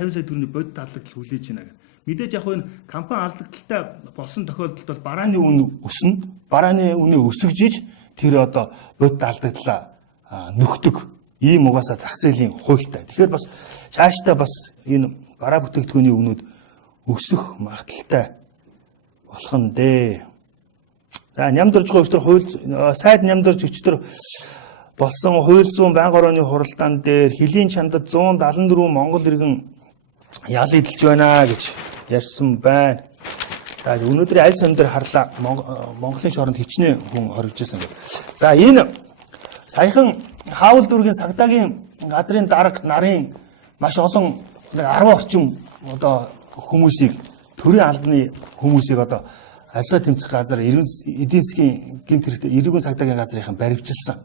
сая төгрөгийн бодит алдагдал хүлээж байна гэдэг. Мэдээж яг энэ компани алдагдaltaй болсон тохиолдолд бол барааны үн өснө, барааны үнэ өсгөж тэр одоо бодит алдагдлаа нөхдөг. Ийм угаасаа зах зээлийн хуультай. Тэгэхээр бас цаашдаа бас энэ бараа бүтээгдэхүүний өмнөд өсөх магадaltaй болох нь дээ. За нямдэржгүй өчтөр хууль сайд нямдэрж өчтөр болсон хууль зүйн байнга орооны хуралдаан дээр хөлийн чандад 174 монгол иргэн ял эдэлж байна гэж ярьсан байна. За өнөөдрийн аль сам дээр харлаа Монголын шоронд хичнээн хүн хоригдчихсан гэдэг. За энэ саяхан хаавал дүүргийн цагдаагийн газрын дарга нарын маш олон 10 орчим одоо хүмүүсийг төрийн албаны хүмүүсийг одоо ажиллагаа тэмцэх газар эдийн засгийн гэмт хэрэгтэй эрүүгийн цагдаагийн газрынхан баривчилсан.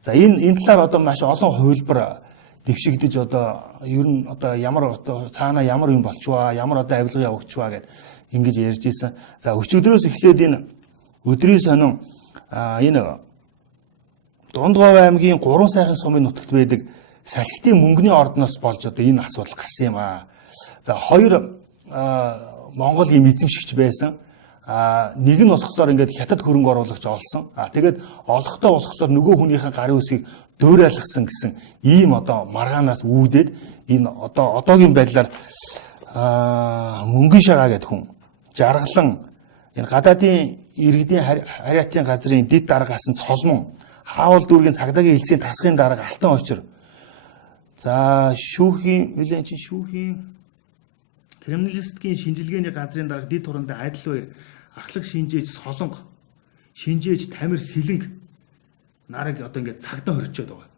За энэ талаар одоо маш олон хувилбар дэвшигдэж одоо ер нь одоо ямар одоо цаана ямар юм болчваа, ямар одоо авилга явагдчваа гэд ингэж ярьж исэн. За өчигдрөөс эхлээд энэ өдрийн сонин энэ Дундгов аймгийн 3 сайхан сумын нутагт байдаг салхитын мөнгөний ордноос болж одоо энэ асуудал гарсан юм аа. За хоёр Монголын эзэмшигч байсан. Нэг нь болохоор ингээд хятад хөрөнгө оруулагч олсон. Тэгээд олохдоо болохоор нөгөө хүнийхээ гарын үсгийг дөөрайлгсан гэсэн ийм одоо маргаанаас үүдээд энэ одоо одоогийн байдлаар мөнгөн шагаа гэдэг хүн жаргалан энэ гадаадын иргэдийн харьяатын газрын дэд дараагаас нь цолмон хаавал дүүргийн цагдаагийн хэлцгийн тасгын дарга алтан очир. За шүүхийн криминалистикийн шинжилгээний газрын дарга дэд турандаа адил баяр ахлах шинжээч солонго шинжээч тамир сэлэнг нарыг одоо ингээд цагдаа хорчоод байгаа.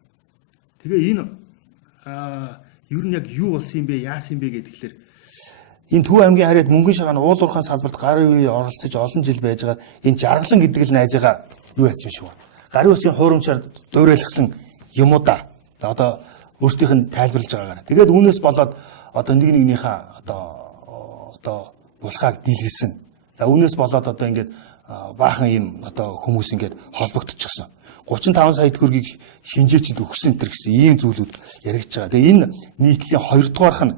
Тэгээ энэ ер нь яг юу болсон юм бэ, яасан юм бэ гэхэлэр энэ Төв аймгийн харьяат мөнгөн шагааны уулуурхайн салбарт гарын үе оролцож олон жил байж байгаа энэ жаргалан гэдэг л найзыгаа юу яцсан шүү. Гарын үсгийн хуурамчаар дуурайлгсан юм уу да. Одоо өөрсдийнх нь тайлбарлаж байгаагаар. Тэгээд үүнээс болоод одоо нэгнийхээ одоо булхааг дийлгэсэн. За үүнээс болоод одоо ингээд баахан юм одоо хүмүүс ингээд холбогдчихсон. 35 сая төгрөгийг шинжээчд өгсөн энэ гэсэн ийм зүйлүүд яригдж байгаа. Тэгээ энэ нийтлийн 2 дугаарх нь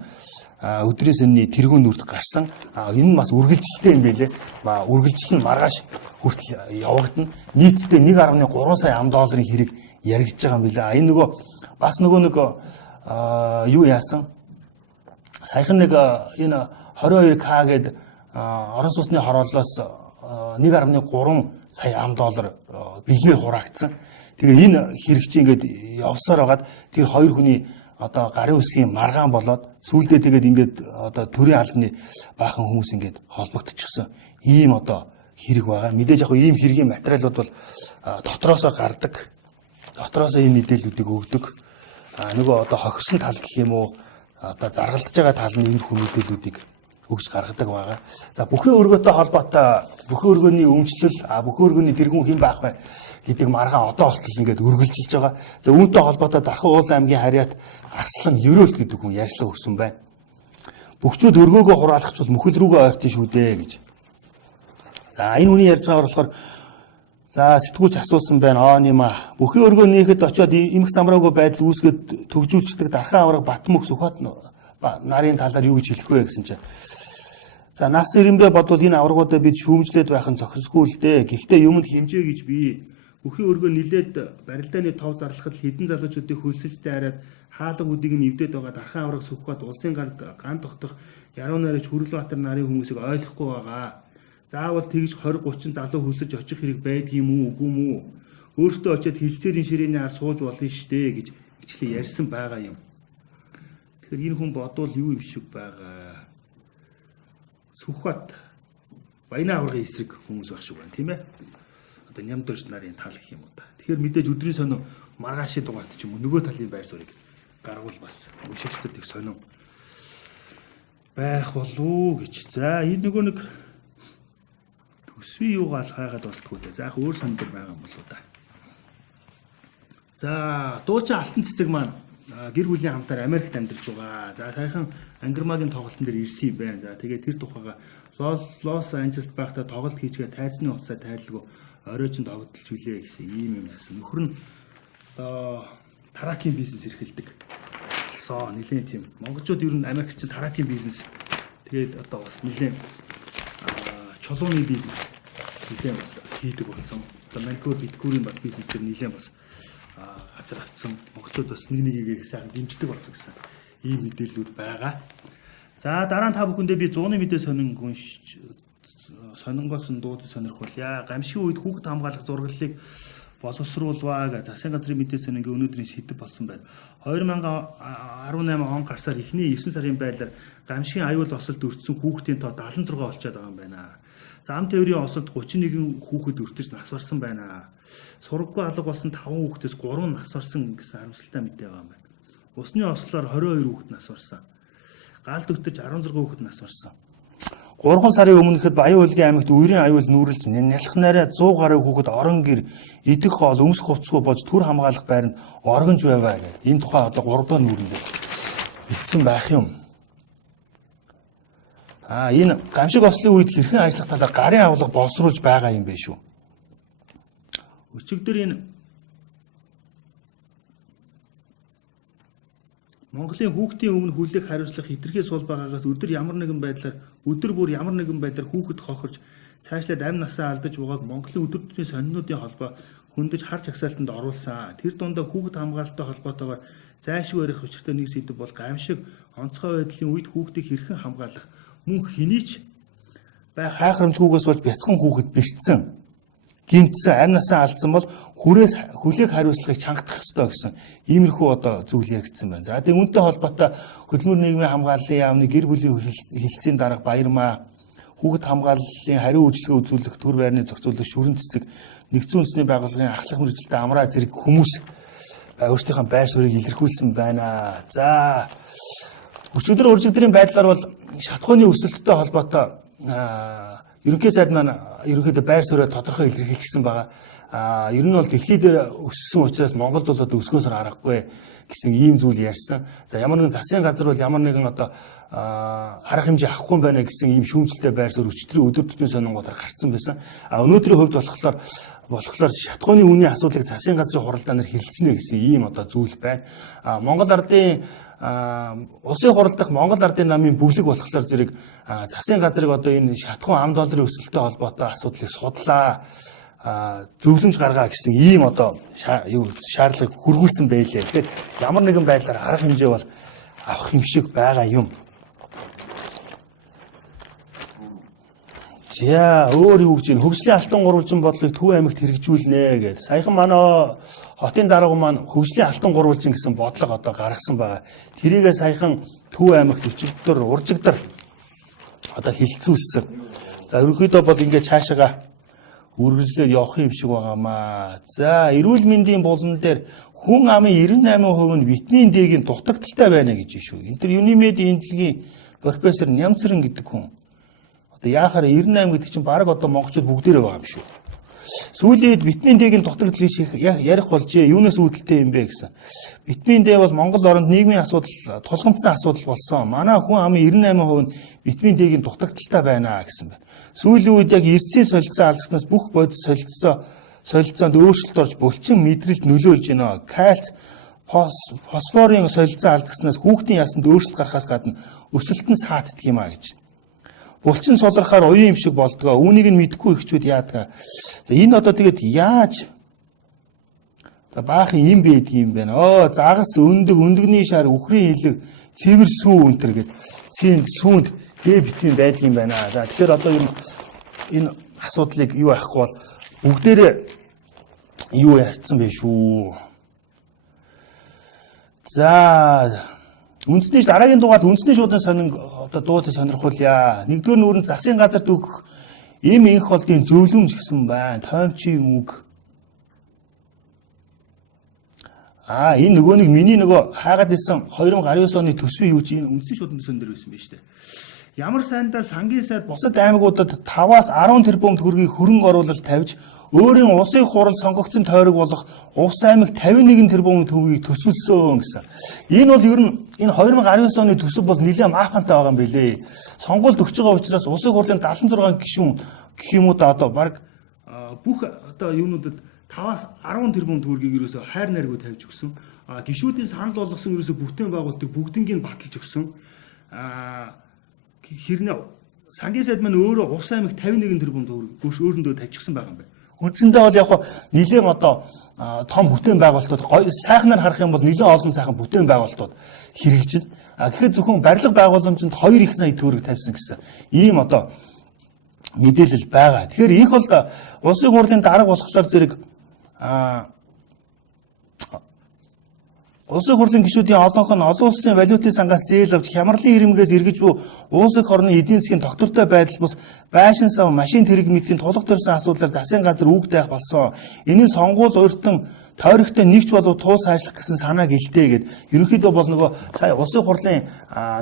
өдрийн сэнний тэргүүн нүрд гарсан. Энэ нь бас үргэлжилттэй юм байлээ. Үргэлжил нь маргааш хүртэл явагдана. Нийтдээ 1.3 сая $1 хэрэг яригдж байгаа юм билээ. Энэ нөгөө бас нэг юу яасан? Саяхан нэг энэ 22К гэдэг орон сууцны хорооллоос 1.3 сая $1 бэлгээр хураагдсан. Тэгээ энэ хэрэг чинь ингээд явсаар байгаад тэр хоёр хүний одоо гарын үсгийн маргаан болоод сүүлдээ тэгээд ингээд одоо төрийн албаны баахан хүмүүс ингээд холбогдчихсон. Ийм одоо хэрэг байгаа. Мэдээж яг ийм хэргийн материалууд бол дотроосоо гардаг. Дотроосоо ийм мэдээллүүдийг өгдөг. Нөгөө одоо хохирсон тал гэх юм уу одоо заргалдаж байгаа тал нь иймэрхүү мэдээллүүдийг өгч гаргадаг байгаа. За бүхэн өргөтэй холбоотой бүхэн өргөний өмчлөл, бүхэн өргөний тэргүүн хэн байх вэ гэдэг маргаан одоо болтол ингээд үргэлжилж байгаа. За үүнтэй холбоотой Дархан Уул аймгийн харьяат Арслан Ерөөлт гэдэг хүн ярьцлага өгсөн байна. Бүгчүүд өргөөгөө хураалгачвал мөхөл рүүгээ ойртон шүү дээ гэж. За энэ хүний ярьж байгаагаар болохоор за сэтгүүлч асуусан байна. Нэмаа бүхэн өргөө нээхэд очиод эмх замраагүй байдал үүсгээд төгжүүлждэг Дархан авраг Батмөх Сүхбаатар нарын талаар юу гэж хэлэх вэ гэсэн чинь. За нас ирэндээ бодвол энэ аваргуудаа бид шүүмжлээд байх нь зохисгүй л дээ. Гэхдээ юмд хэмжээ гэж бий. Бүхий өргөө нилээд барилдааны тов зарлахад хэдэн залуучуудыг хөлсөж дайраад хаалга үдийг нь эвдээд байгаа дархан авраг сүхбат улсын ган тогтох яруу найрагч Хүрлбаатар нарын хүмүүсийг ойлгохгүй байгаа. Заавал тэгж 20 30 залуу хөлсөж очих хэрэг байдгийм үү үгүй мүү? Өөртөө очиод хилцээрийн ширээний ар сууж болно штэ гэж ичлээ ярьсан байгаа юм. Тэгэхээр энэ хүн бодвол юу юм шиг байгаа. Сүхбат Баяна аврагын эсрэг хүмүүс байх шиг байна тийм ээ. Одоо Нямдөрч нарын тал гэх юм уу та. Тэгэхээр мэдээж өдрийн сонио маргаашийн дугаарт ч юм уу нөгөө талын байр суурийг гаргуул бас уншигчдад их сонио байх болов гэж. За энэ нөгөө нэг төсвийн юугаал хайгаад болтгоо дээ. За яг өөр сонио байгаа юм болоо да. За дуучин алтан цэцэг маань гэр бүлийн хамтаар Америкт амьдарч байгаа. За саяхан Ангермагийн тоглолтын дээр ирсэн юм байна. За тэгээд тэр тухайга Лос Анжелест байхдаа тоглолт хийчихээ тайцны уцаа тайлгүй оройчин тогтолж хүлээ гэсэн ийм юм яасан. Нөхөр нь одоо таракийн бизнес эрхэлдэг. Болсон нэлийн тийм. Монголчууд ер нь Америкчууд таракийн бизнес тэгээд одоо бас нэлийн чулууны бизнес нэлийн бас хийдэг болсон. Одоо маникюр биткүүрийн бас бизнес төр нэлийн бас газар авцсан. Монголчууд бас нэг нэгийг сайхан дэмждэг болсон гэсэн ийм мэдээллүүд байгаа. За дараа нь та бүхэндээ би 100-ны мэдээ сонингоос нь дууд сонирхуулъя. Гамшигын үед хүүхэд хамгаалах зураглалыг боловсруулваа гэж засгийн газрын мэдээ сонингийн өнөөдрийн сэдэв болсон байна. 2018 он гарсаар эхний 9 сарын байдлаар гамшигын аюул осолд өртсөн хүүхдийн тоо 76 болчиход байгаа юм байна. За ам тээврийн осолд 31 хүүхэд өртөж нас барсан байна. Сургаггүй алга болсон 5 хүүхдээс 3 нас барсан гэсэн харамсалтай мэдээ байгаа юм байна. Усны ослоор 22 хүүхэд нас барсан. Галд өтөж 16 хүүхэд нас барсан. 3 сарын өмнөхөд Баян-Улгийн аймагт үерийн аюул нүүрэлж нялх нараа 100 гаруй хүүхэд орон гэр идэх хоол өмсөх хувцсгүй болж түр хамгаалах байранд оргонж байваа гэдэг. Энэ тухай одоо 3 дахь нүүрэндээ бичсэн байх юм. Энэ гамшиг ослын үед хэрхэн ажиллах талаар гарын авлага боловсруулж байгаа юм бэ шүү. Өчигдөр энэ Монголын хүүхдийн өмнө хүлээх хариуцлага хэтэрхий сул байгаагаас өдөр бүр ямар нэгэн байдлаар хүүхэд хохирч цаашлаад амь насаа алдаж байгааг Монголын өдөр тутмын сониудын холбоо хөндөж харж агсаалтанд оруулсан. Тэр дундаа хүүхэд хамгаалалттай холбоотойгоор зайлшгүй барих учиртай нэг сэдэв бол гамшиг онцгой байдлын үед хүүхдийг хэрхэн хамгаалах мөн хэний ч байх хайхрамжгүйгээс болж бяцхан хүүхэд бэртсэн. Гинтсэн амь насаа алдсан бол хүлээх хариуцлагыг чангадах ёстой гэсэн иймэрхүү одоо зүйл яригдсан байна. За тэгээд үүнтэй холбоотой хөдөлмөр нийгмийн хамгааллын яамны гэр бүлийн хэлэлцээний дарга Баярмаа хүүхэд хамгааллын хариу үйлчлэгээ үзүүлэх төр байрны зохицуулах шүрэн цэцэг нэгдсэн үндэсний байгууллагын ахлах мэргэжилтэд амраа зэрэг хүмүүс өөрсдийнхөө байр суурийг илэрхийлсэн байна. За өчигдөр уржигдрийн байдлаар бол шатхууны өсөлттэй холбоотой ерөнхий сайд маань ерөнхийдөө байр суурийг тодорхой илэрхийлсэн байгаа. Ер нь бол дэлхий дээр өссөн учраас Монголд бол одоо өсгөөсөр аргагүй гэсэн ийм зүйл ярьсан. За ямар нэгэн засгийн газар бол ямар нэгэн одоо арга хэмжээ авахгүй юм байна гэсэн ийм шүүмжлэлтэй байр суурь өчтөрийн өдөр тутмын сонингуудаар гарцсан байсан. Өнөөдрийн хувьд болохоор шатхууны үнийн асуудлыг засгийн газрын хуралдаанаар хэлэлцэнэ гэсэн ийм одоо зүйл байна. Монгол ардын улсын хурал дахь Монгол ардын намын бүлэг болохоор зэрэг засгийн газрыг одоо энэ шатхуун ам долларын өсөлттэй холбоотой асуудлыг судлаа. Зөвлөмж гаргаа гэсэн ийм одоо шаардлагыг хөргүүлсэн байлээ. Тэгэхээр ямар нэгэн байдлаар арга хэмжээ бол авах юм шиг байгаа юм. За өөр юу гэж хөгжлийн алтан гурвалжин бодлогыг Төв аймагт хэрэгжүүлнэ гэдэг. Саяхан манай хотын дарга маань хөгжлийн алтан гурвалжин гэсэн бодлого одоо гаргасан байгаа. Тэрийгээ саяхан Төв аймагт өчигдөр уржигдар одоо хилцүүлсэн. За ерөнхийдөө бол ингээд цаашаага үргэлжлээд явах юм шиг байгаамаа. За эрүүл мэндийн булан дээр хүн амын 98% нь витамин D-ийн дутагдaltaй байна гэж шүү. Энэ төр Юнимедийн эмнэлгийн профессор Нямцран гэдэг хүн. Одоо яахаар 98 гэдэг чинь баг одоо монголчууд бүгдээрээ байгаа юм шүү. Сүүлийн үед витамин D-ийн дутагдал шиг ярих болжээ. Юунаас үүдэлтэй юм бэ гэсэн. Витамин D бол Монгол оронд нийгмийн асуудал, тулгамдсан асуудал болсон. Манай хүн амын 98% нь витамин D-ийн дутагдaltaй байна гэсэн байна. Сүүлийн үед яг эрдэсийн солилцоо алгаснаас бүх бодис солилцоонд өөрчлөлт орж булчин мэдрэлд нөлөөлж байна. Кальц фосфорын солилцоо алдагснаас хүүхдийн ясанд өөрчлөлт гарахаас гадна өсөлт нь саатдаг юм а гэж. Булчин сулрахаар уян юм шиг болдгоо. Үүнийг нь мэдэхгүй ихчүүд яадаг. За энэ одоо тэгээд яаж за баахан юм байдаг юм байна. Загас өндөгний шар үхрийн хилэг цэвэр сүү өнтер гэдэг сүүнд дэ битгий байдаг юм байна. За тэгэхээр одоо энэ асуудлыг юу ахгүй бол бүгдээрээ юу яатсан бэ шүү. За үндэсний дараагийн дугаард үндэсний шуудын сонин одоо дуудыг сонирхуулъя. Нэгдүгээр нүрэн засгийн газарт өгөх им инх холдын зөвлөмж гэсэн байна. Тоймчийн үг. Энэ нөгөө нэг миний нөгөө хаагаад исэн 2019 оны төсвийн юу чи энэ үндэсний шуудын сон дээр байсан байж тээ. Ямар сайндаа сангийн сайд бусад аймагуудад 5-аас 10 тэрбум төгрөгийг хөрөнгө оруулалт тавьж өөрийн улсын хурал сонгогдсон тойрог болох Увс аймагт 51 тэрбум төгрөгийг төсвөлсөн гэсэн. Энэ бол ер нь энэ 2019 оны төсөв бол нэлээд маахантай байгаа юм билээ. Сонгуульд өгч байгаа учраас улсын хурлын 76 гишүүн гэх юм уу да одоо баг бүх одоо юунуудад 5-аас 10 тэрбум төгрөгийг ерөөсө хайр найргүй тавьж өгсөн. Гишүүдийн санал болгосон ерөөсө бүтээн байгуулалтыг бүгднийг баталж өгсөн. Хэрнээ сангийн сайд маань өөрөө Увс аймагт 51 тэрбум төгрөг өөрөндөө тавьчихсан байгаа юм байна. Үндсэндээ бол яг нэлээд одоо том бүтээн байгуулалтууд сайхнаар харах юм бол нэлээд олон сайхан бүтээн байгуулалтууд хэрэгжил. Гэхэд зөвхөн барилга байгууламжинд 2 их 80 төгрөг тавьсан гэсэн ийм одоо мэдээлэл байгаа. Тэгэхээр их бол улсын хурлын дарга болохоор зэрэг улсын хурлын гишүүдийн олонх нь олон улсын валютын сангаас зээл авч хямралын ирэмгээс эргэж буй улс их орны эдийн засгийн тогтвортой байдал бус байшин сав машин тэрэг мэдхийн тулах төрсэн асуудлаар засгийн газар үг таах болсон. Энэ нь сонгуул урьдтан тойрогтой нэгч болов туус ажиллах гэсэн санааг илтээ гэд. Ерөнхийдөө бол нөгөө сая улсын хурлын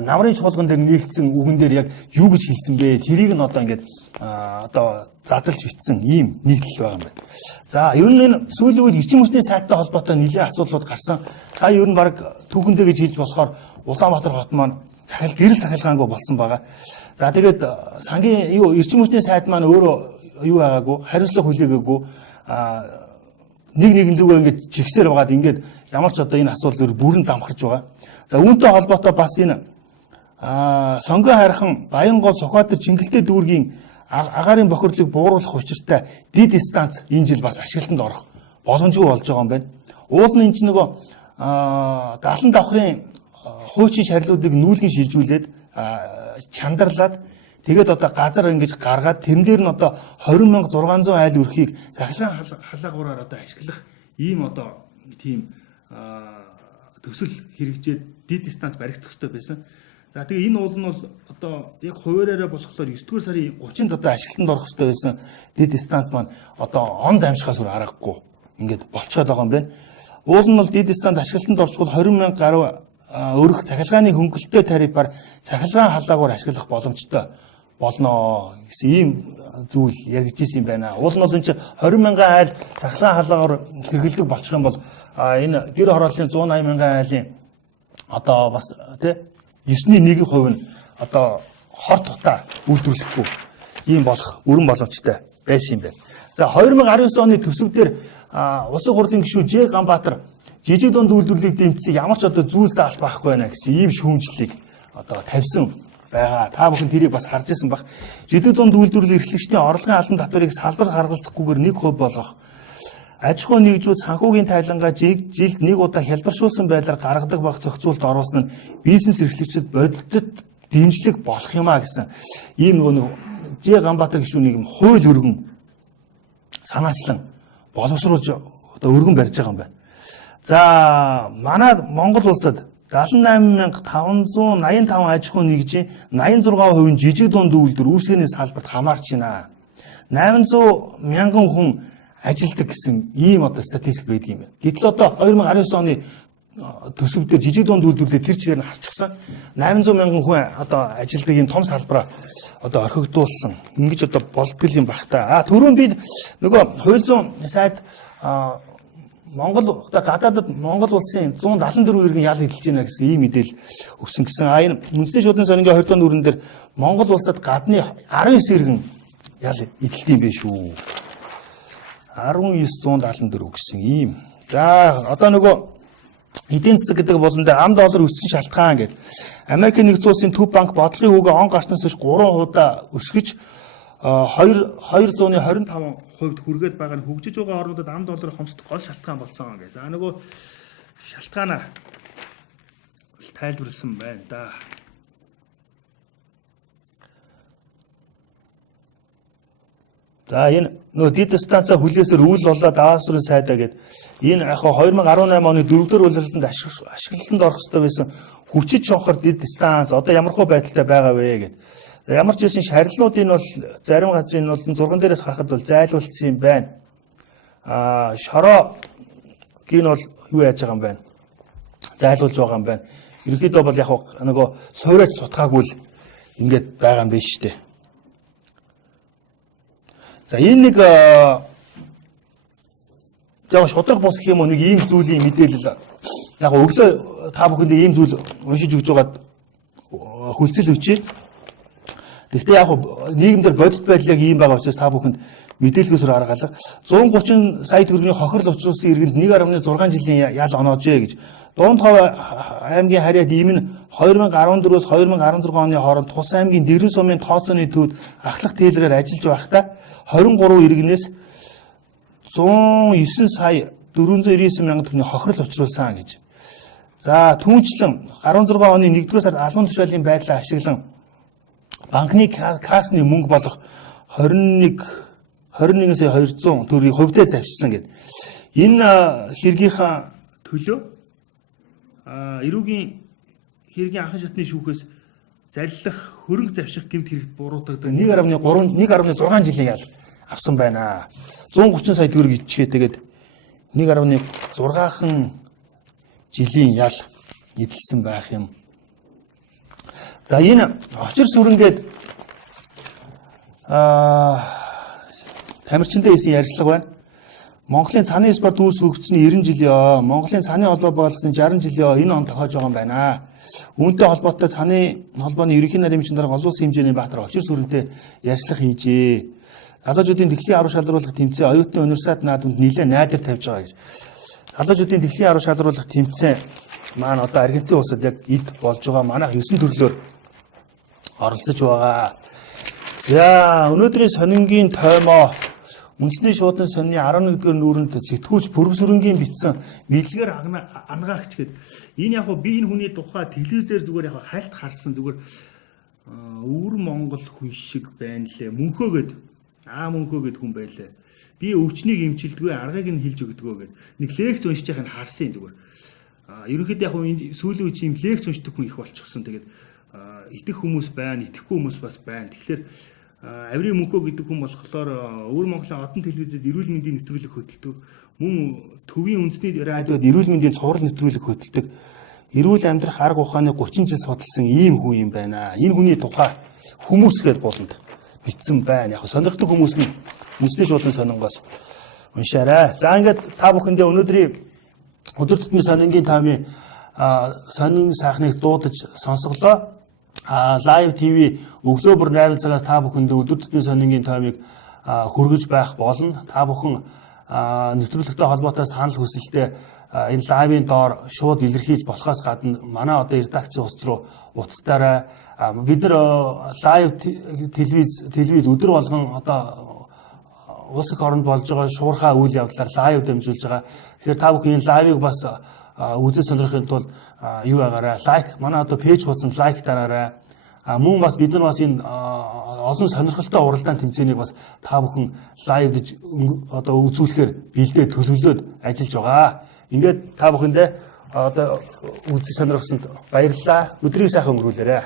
намрын чуулган дээр нэгдсэн үгэн дээр яг юу гэж хэлсэн бэ? Тэрийг нь одоо ингээд одоо задлж битсэн ийм нийтлэл байгаа юм байна. За ер нь энэ сүүлийн үед эрчим хүчний сайттай холбоотой нэлээд асуудлууд гарсан. Сая ер нь баг түүхэндээ гэж хэлж болохоор Улаанбаатар хот маань гэрэл цахилгаангүй болсон байгаа. За тэгээд сангийн эрчим хүчний сайт маань өөрөө юу байгаагүй, хариуцлага хүлээгээгүй нэг лүгөө ингэж чигсээр байгаад ингээд ямар ч одоо энэ асуудал бүрэн замхарч байгаа. За үүнтэй холбоотой бас энэ сонгоо хайрхан Баянгол Сухатар Чингэлтэй дүүргийн агаарын бохирлыг бууруулах учиртай дид станц энэ жил бас ашиглалтанд орох боломжгүй болж байгаа юм байна. Уул нь энэ ч нөгөө далан давхрын хуучин шарилуудыг нүүлгэн шилжүүлээд чандарлаад тэгээд одоо газар ингэж гаргаад тэрэн дээр нь одоо 20,600 айл өрхийг цахилгаан халагуураар одоо ашиглах ийм одоо тийм төсөл хэрэгжээд дид станц баригдах хэрэгтэй байсан. За тэгээ энэ уул нь бол одоо яг хуваараараа болохоор 9-р сарын 30-нд одоо ашиглалтанд орох хэрэгтэй байсан дид станц маань одоо он дамжихаас өөр аргагүй ингээд болцоод байгаа юм байна. Уул нь бол дид станц ашиглалтанд орчвол 20,000 гаруй өрх цахилгааны хөнгөлөлттэй тарифаар цахилгаан халагуур ашиглах боломжтой болно гэсэн ийм зүйл яригдж ирсэн юм байна. Уул нь бол энэ 20,000 айл цахилгаан халагуур хэрэглэдэг болчих юм бол энэ гэр хорооллын 180,000 айлын одоо бас тий 9.1% нь одоо хор тутаа үйлдвэрлэхгүй ийм болох өрн боломжтой байсан юм байна. За 2019 оны төсөвдөр улсын хурлын гишүүн Ж Ганбаатар жижиг дунд үйлдвэрлэлийг дэмжсэн ямар ч одоо зүйл заалт байхгүй байна гэсэн ийм шүүмжлэлийг одоо тавьсан байгаа. Та бүхэн тэрийг бас харж ирсэн баг. Жижиг дунд үйлдвэрлэл эрхлэгчдийн орлогын албан татварыг салбар харгалзахгүйгээр 1% болгох. Аж ахуй нэгжүүд санхүүгийн тайлангаа жилд нэг удаа хялбаршуулсан байдлаар гаргадаг баг зохицуулалт оруулсан нь бизнес эрхлэгчид бодолтод дэмжлэг болох юмаа гэсэн ийм нөгөө Ж Ганбаатар гишүүнийг юм хууль өргөн санаачлан боловсруулж одоо өргөн барьж байгаа юм байна. За манай Монгол улсад 78,585 аж ахуй нэгжийн 86% нь жижиг дунд үйлдвэр үүсгэний салбарт хамаарч байна. 800 мянган хүн ажилдаг гэсэн ийм одоо статистик байдаг юм байна. Гэтэл одоо 2019 оны төсөвдөр жижиг дунд үйлдвэрлэлээ тэр чигээр нь харчихсан 800 мянган хүн одоо ажилдаг ийм том салбараа одоо орхигдуулсан. Ингэж одоо болдгол юм бах та. Түрүүн бид нөгөө хууль зүйн сайд Монгол одоо гадаадд Монгол улсын 174 иргэн ял хэлж байна гэсэн ийм мэдээлэл өгсөн гэсэн. Энэ үндэсний шуудын сонингийн 20 дон нүрэн дээр Монгол улсад гадны 19 иргэн ял эдэлт юм бэ шүү. 1974 гэсэн ийм. За одоо нөгөө эдийн засаг гэдэг бол ам доллар өссөн шалтгаан гэдэг. Америкийн нэгдсэн улсын төв банк бодлогын үгээ он гарснаас хойш 3 удаа өсгөж 225% хүргээд байгаа нь хөгжиж байгаа орнуудад ам доллар хомсдох гол шалтгаан болсон гэж. За нөгөө шалтгаанаа тайлбарласан байна да. За энэ нөгөө дид станцаа хүлээсээр үйл болоо даваасрын сайдаа гэдэг. Энэ яг 2018 оны 4-р улирланд ашиглалтанд орох ёстой байсан хүчит шонхор дид станц одоо ямархуу байдалтай байгаа вэ гэдэг. Ямар ч байсан шарилнуудын бол зарим газрын бол зурган дээрээс харахад бол зайлуулсан юм байна. Шороогийн бол юу яаж байгаа юм байна? Зайлуулж байгаа юм байна. Ерөнхийдөө бол яг нөгөө суурьж сутгаагүй л ингэж байгаа юм биш үү? За энэ нэг яг шудраг бус гэх юм уу нэг ийм зүйлийн мэдээлэл яг өглөө та бүхэндээ ийм зүйл уншиж өгч байгаад хүлцэл өчье. Гэхдээ яг нийгэмдэр бодит байдал яг ийм байгаа учраас та бүхэнд мэдээлгөөсөр аргалах 130 сая төгрөгийн хохирол учруулсан иргэнд 1.6 жилийн ял оноожээ гэж. Дундхов аймгийн харьяад ийм нь 2014-өөс 2016 оны хооронд Тус аймгийн Дэрэн сумын тооцооны төвд ахлах тээлрээр ажиллаж байхдаа 23 иргэнээс 109 сая 499 мянган төгрөгийн хохирол учруулсан гэж. За түүнчлэн 16 оны 1-р сард албан тушаалын байдлаа ашиглан банкны кассны мөнгө болох 21 сая 200 төгрөгийг хувьдаа завьчихсан гэдэг. Энэ хэргийнхаа төлөө эрүүгийн хэргийн анхан шатны шүүхээс заллах хөрөнгө завших гэмт хэрэгт буруутгагдсан 1.6 жилийн ял авсан байна. 130 сая төгрөг ичгээтэйгээд 1.6 жилийн ял эдэлсэн байх юм. За энэ очир сүрэнгээд тамирчинтай хийсэн ярилцлага байна. Монголын цааны спорт үүс хөгжсөний 90 жилийн Монголын цааны холбоо байгуулсан 60 жилийн энэ он тохиож байгаа юм байна. Үүнтэй холбоотой цааны холбооны ерөнхий нарийн эмчийн дарга олон улсын хэмжээний баатар очир сүрэнтэй ярилцлага хийжээ. Залуучуудын тэхлийн арга шалруулах тэмцээн оюутны университет наадамд нэлээд найдар тавьж байгаа гэж. Залуучуудын тэхлийн арга шалруулах тэмцээн маань одоо Аргентин улсад яг эд болж байгаа. Манайх 9 төрлөөр оролцож байгаа. За өнөөдрийн сонингийн тоймоо үндэсний шуудан сонины 11-р нүүрэнд сэтгүүлч Пүрвсүрэнгийн бичсэн мэдлэгээр ангаагч гэдэг. Энэ яг би энэ хүний тухай телевизээр зүгээр яг хальт харсан зүгээр өвөр Монгол хүн шиг байна лээ. Мөнхөө гэд хүн байлаа. Би өвчнийг эмчилдэггүй аргыг нь хэлж өгдөгөө гэд. Нэг лекц уншиж байхыг харсан зүгээр. Ерөнхийдөө яг сүүлийн үеийн юм лекц уншдаг хүн их болчихсон. Тэгээд итгэх хүмүүс байна, итгэхгүй хүмүүс бас байна. Тэгэхээр аврийн мөнхөө гэдэг хүн болохоор өвөр Монголын одон телевизэд эрүүл мэндийн нэвтрүүлэг хөтэлдэг. Мөн төвийн үндэсний радиод эрүүл мэндийн цуврал нэвтрүүлэг хөтэлдэг. Эрүүл амьдрах арга ухааны 30 жил судалсан ийм хүн юм байна. Энэ хүний тухай хүмүүс гээд болонд бичсэн байна. Яг сонирхдаг хүмүүс нь үндэсний шуудан сонингоос уншаарай. За ингээд та бүхэндээ өнөөдрийн өдөр тутмын сонингийн таймын сонин сайхныг дуудаж сонсголоо. Live TV өглөө бүр 8 цагаас та бүхэнд өдөр тутмын сонингийн таймыг хүргэж байх болно. Та бүхэн нэвтрүүлэгтэй холбоотой санал хүсэлтээ энэ лайвын доор шууд илэрхийлж болохоос гадна манай одоо редакцийн утас руу утастаарай. Бид нар лайв телевиз өдөр болгон одоо улс их оронд болж байгаа шуурхай үйл явдлаар лайв дамжуулж байгаа. Тэгэхээр та бүхэн энэ лайвыг бас үзэж сонирхохын тулд юу байгаарай? Лайк, манай одоо пэйж хуудсанд лайк дараарай. Мөн бас бид нар бас энэ олон сонирхолтой уралдаан тэмцээнийг бас та бүхэн лайвдж одоо үзүүлэхээр бэлдээ төлөвлөөд ажиллаж байгаа. Ингээд та бүхэндээ одоо үзэж сонирхсанд баярлалаа. Өдрийг сайхан өнгөрүүлээрэй.